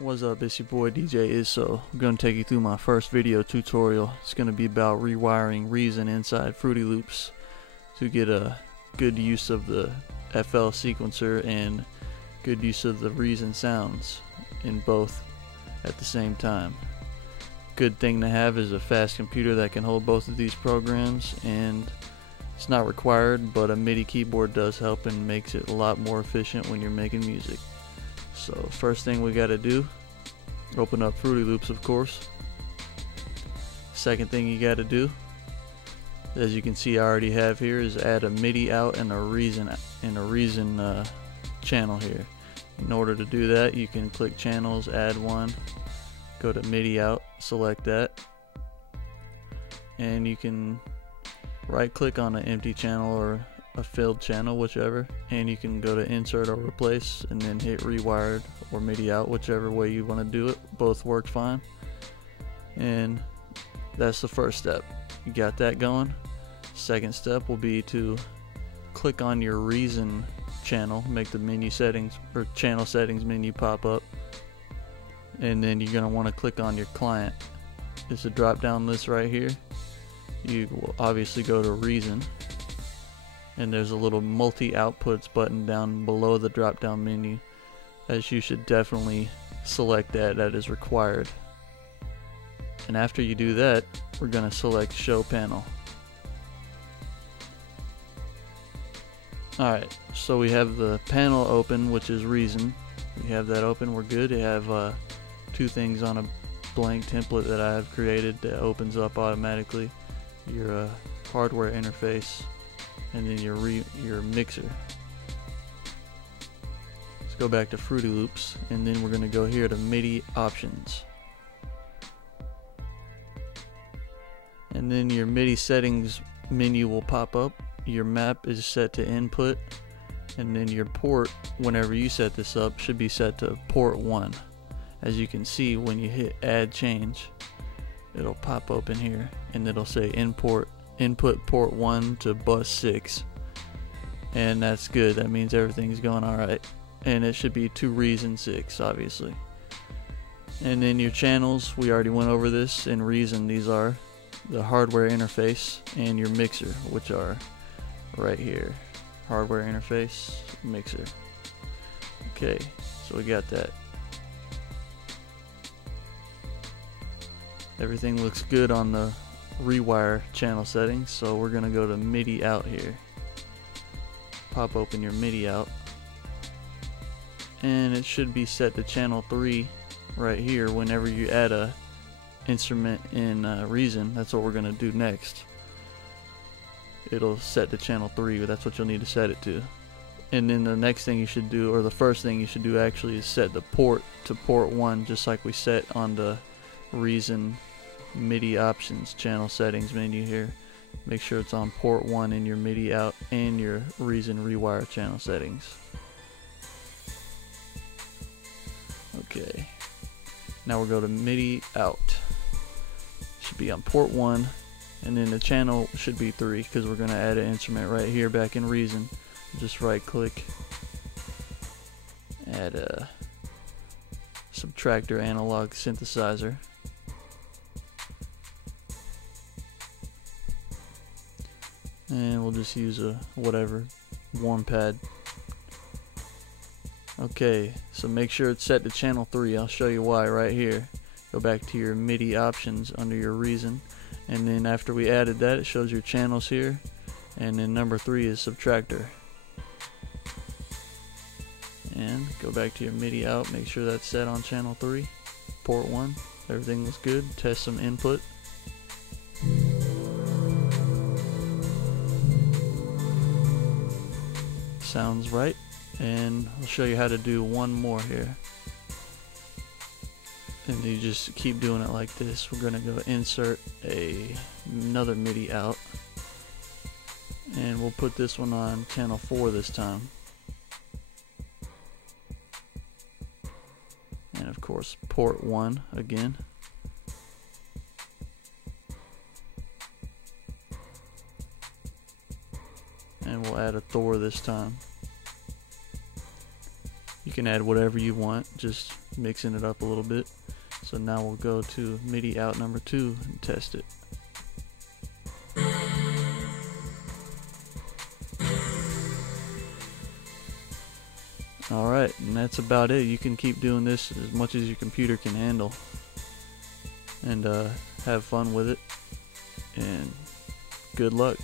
What's up, it's your boy DJ Isso. I'm going to take you through my first video tutorial. It's going to be about rewiring Reason inside Fruity Loops to get a good use of the FL sequencer and good use of the Reason sounds in both at the same time. Good thing to have is a fast computer that can hold both of these programs, and it's not required, but a MIDI keyboard does help and makes it a lot more efficient when you're making music. So first thing we got to do, open up Fruity Loops, of course. Second thing you got to do, as you can see I already have here, is add a MIDI out and a Reason channel here. In order to do that, you can click channels, add one, go to MIDI out, select that, and you can right click on an empty channel or a filled channel, whichever, and you can go to insert or replace and then hit rewired or MIDI out, whichever way you want to do it. Both work fine. And that's the first step. You got that going. Second step will be to click on your Reason channel, make the menu settings or channel settings menu pop up, and then you're going to want to click on your client. It's a drop down list right here. You will obviously go to Reason, and there's a little multi outputs button down below the drop down menu, as you should definitely select that is required. And after you do that, we're going to select show panel. Alright, so we have the panel open, which is Reason. We have that open, we're good. I have two things on a blank template that I have created that opens up automatically. Your hardware interface, and then your mixer. Let's go back to Fruity Loops, and then we're going to go here to MIDI options, and then your MIDI settings menu will pop up. Your map is set to input, and then your port, whenever you set this up, should be set to port 1. As you can see, when you hit add change, it'll pop open here and it'll say input port 1 to bus 6, and that's good. That means everything's going alright, and it should be to Reason 6, obviously. And then your channels, we already went over this in Reason. These are the hardware interface and your mixer, which are right here. Hardware interface, mixer. Okay, so we got that. Everything looks good on the Rewire channel settings, so we're going to go to MIDI out here. Pop open your MIDI out, and it should be set to channel 3 right here. Whenever you add a instrument in Reason, that's what we're going to do next. It'll set to channel 3, but that's what you'll need to set it to. And then the next thing you should do, or the first thing you should do actually, is set the port to port 1, just like we set on the Reason MIDI options channel settings menu here. Make sure it's on port 1 in your MIDI out and your Reason Rewire channel settings. Okay, now we'll go to MIDI out. Should be on port 1, and then the channel should be 3 because we're going to add an instrument right here back in Reason. Just right click, add a subtractor analog synthesizer. And we'll just use a whatever warm pad. Okay, so make sure it's set to channel 3. I'll show you why right here. Go back to your MIDI options under your Reason, and then after we added that, it shows your channels here, and then number 3 is subtractor. And go back to your MIDI out, make sure that's set on channel 3, port 1. Everything looks good. Test some input. Sounds right, and I'll show you how to do one more here, and you just keep doing it like this. We're gonna go insert another MIDI out, and we'll put this one on channel 4 this time, and of course port 1 again. And we'll add a Thor this time. You can add whatever you want, just mixing it up a little bit. So now we'll go to MIDI out number 2 and test it. Alright, and that's about it. You can keep doing this as much as your computer can handle. And have fun with it. And good luck.